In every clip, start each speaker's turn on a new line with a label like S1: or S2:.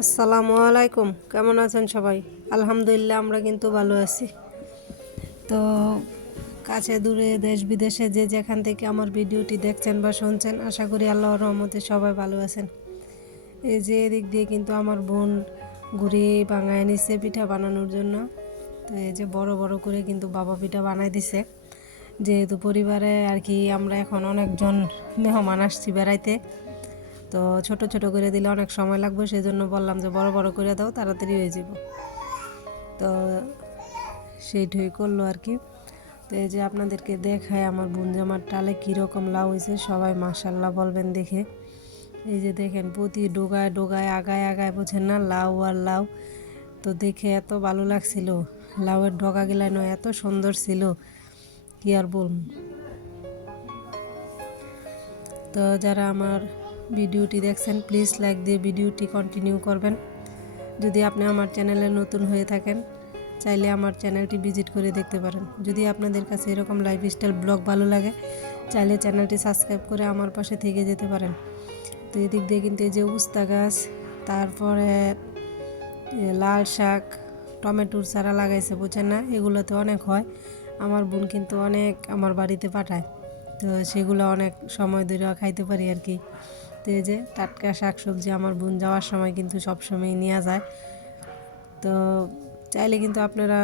S1: আসসালামু আলাইকুম। কেমন আছেন সবাই? আলহামদুলিল্লাহ, আমরা কিন্তু ভালো আছি। তো কাছে দূরে দেশ বিদেশে যে যেখান থেকে আমার ভিডিওটি দেখছেন বা শুনছেন, আশা করি আল্লাহর রহমতে সবাই ভালো আছেন। এই যে এদিক দিয়ে কিন্তু আমার বোন ঘুরে বাঙায় নিচ্ছে পিঠা বানানোর জন্য। তো এই যে বড় বড় করে কিন্তু বাবা পিঠা বানাই দিছে। যেহেতু পরিবারে আর কি আমরা এখন অনেকজন মেহমান আসছি বেড়াইতে। তো ছোট ছোট করে দিলে অনেক সময় লাগবে সেই জন্য বললাম যে বড় বড় করে দাও, তাড়াতাড়ি হয়ে যাব। তো সেইটাই করল আর কি। তো এই যে আপনাদেরকে দেখায় আমার বোন জামার টালে কীরকম লাউ হয়েছে, সবাই মাসাল্লাহ বলবেন দেখে। এই যে দেখেন, প্রতি ডোগায় ডোগায় আগায় আগায় বোঝেন না, লাউ আর লাউ। তো দেখে এত ভালো লাগছিল, লাউয়ের ডগা নয়, এত সুন্দর ছিল, কি আর বলব। তো যারা আমার ভিডিওটি দেখছেন প্লিজ লাইক দিয়ে ভিডিওটি কন্টিনিউ করবেন। যদি আপনি আমার চ্যানেলে নতুন হয়ে থাকেন, চাইলে আমার চ্যানেলটি ভিজিট করে দেখতে পারেন। যদি আপনাদের কাছে এরকম লাইফস্টাইল ব্লগ ভালো লাগে, চাইলে চ্যানেলটি সাবস্ক্রাইব করে আমার পাশে থেকে যেতে পারেন। তো এদিক দিয়ে কিন্তু এই যে উস্তা গাছ, তারপরে লাল শাক টমেটোর চারা লাগাইছে, বুঝছেন না? এগুলোতে অনেক হয়। আমার বোন কিন্তু অনেক আমার বাড়িতে পাঠায়। তো সেগুলো অনেক সময় ধরে খাইতে পারি আর কি। তো যে টাটকা শাকসবজি আমার বোন যাওয়ার সময় কিন্তু সবসময় নেওয়া যায়। তো চাইলে কিন্তু আপনারা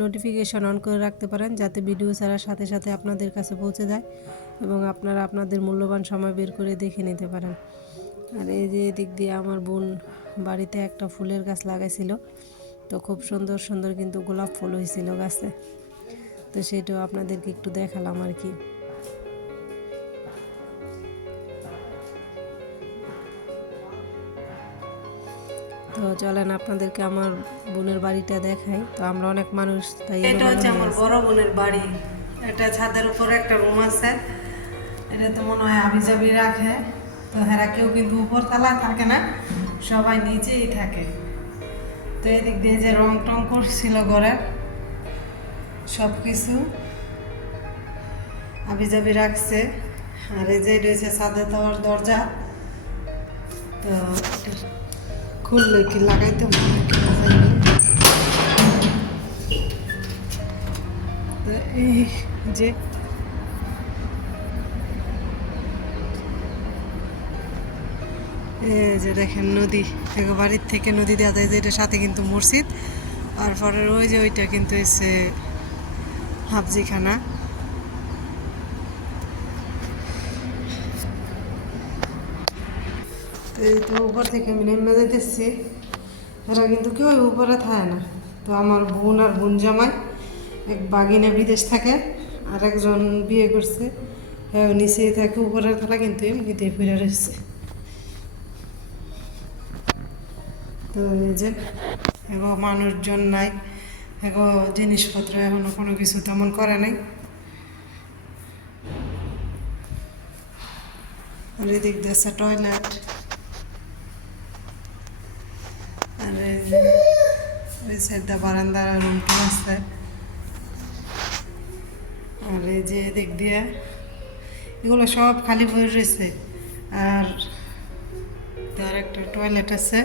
S1: নোটিফিকেশন অন করে রাখতে পারেন যাতে ভিডিও ছাড়ার সাথে সাথে আপনাদের কাছে পৌঁছে যায় এবং আপনারা আপনাদের মূল্যবান সময় বের করে দেখে নিতে পারেন। আর এই যে এদিক দিয়ে আমার বোন বাড়িতে একটা ফুলের গাছ লাগাইছিল, তো খুব সুন্দর সুন্দর কিন্তু গোলাপ ফুল হয়েছিল গাছে। তো সেটাও আপনাদেরকে একটু দেখালাম আর কি। তো চলেন আপনাদেরকে আমার বোনের বাড়িটা দেখাই। তো আমরা অনেক মানুষ তাই এটা হচ্ছে আমার বড় বোনের বাড়ি। এটা ছাদের উপরে একটা রুম আছে। এটা তো মনে হয় আবি জাবি রাখে। তো হেরা কেউ কিন্তু উপর তালা থাকে না সবাই নিচেই থাকে। তো এদিক দিয়ে যে রং টং করছিল ঘরের সব কিছু আবি জাবি রাখছে। আর এই যে রয়েছে ছাদে দেওয়ার দরজা। তো খুললে কি লাগাইতে এই যে যে দেখেন নদী থেকে বাড়ির থেকে নদী দেওয়া যায় যে এটার সাথে কিন্তু মসজিদ আর পরের ওই যে ওইটা কিন্তু এসে হাফজিখানা। তো উপর থেকে আমি নেমে যেতেছি এরা কিন্তু কেউ উপরে থাকে না। তো আমার বোন আর বোন জামাই, এক বাগিনা বিদেশ থাকে আর একজন বিয়ে করছে। হ্যাঁ নিচে থাকে, উপরের থালা কিন্তু এমনিতে ফিরে রয়েছে। তো এই যে এগো মানুষজন নাই এগো জিনিসপত্র এখনও কোনো কিছু তেমন করে নাই। আর এদিক দিয়ে আছে টয়লেট আর এই যে ওই সাইডটা বারান্দার রুমটা আছে। আর এই যে এদিক দিয়ে, এগুলো সব খালি বই রয়েছে। আর তার একটা টয়লেট আছে।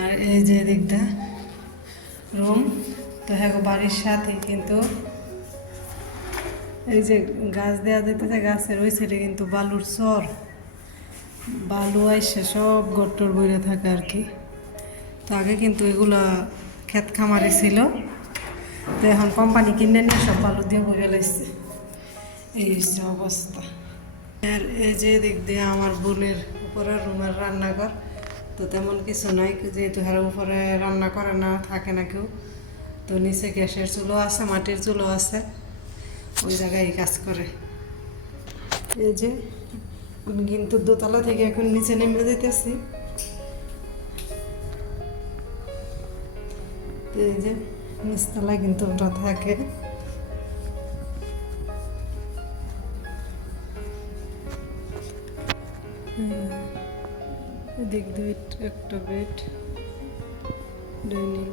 S1: আর এই যে এদিকটা রুম তো হ্যাঁ বাড়ির সাথে কিন্তু এই যে গাছ দেওয়া যেতেছে, গাছের ওই সাইডে কিন্তু বালুর চর। বালু আইসে সব গট্টর বইরে থাকে আর কি। তো আগে কিন্তু এগুলো ক্ষেত খামারে ছিল। তো এখন কোম্পানি কিনে নিয়ে সব বালু দিয়ে বইরে লাইছে। এই হচ্ছে অবস্থা। আর এই যে দিক দিয়ে আমার বোনের উপরের রুমের রান্নাঘর, তো তেমন কিছু নাই, যেহেতু হার উপরে রান্না করে না, থাকে না কেউ। তো নিচে গ্যাসের চুলো আছে, মাটির চুলো আছে, ওই জায়গায় কাজ করে। এই যে কিন্তু দোতলা থেকে এখন নিচে নেমে যেতেছি এই যে, নিচতলায় কিন্তু ওরা থাকে। এদিক দিয়ে একটা বেড ডাইনিং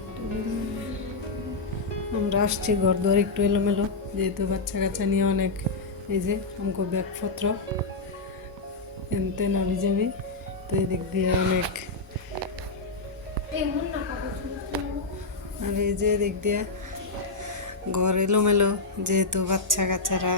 S1: আমরা আসছি ঘর দর একটু এলোমেলো, যেহেতু বাচ্চা কাচ্চা নিয়ে অনেক, এই যে আমকো ব্যাগপত্র, এনতে নামি যাবি তো এদিক দিয়ে অনেক আর এই যে দিক দিয়ে ঘর এলোমেলো যেহেতু বাচ্চা কাচ্চারা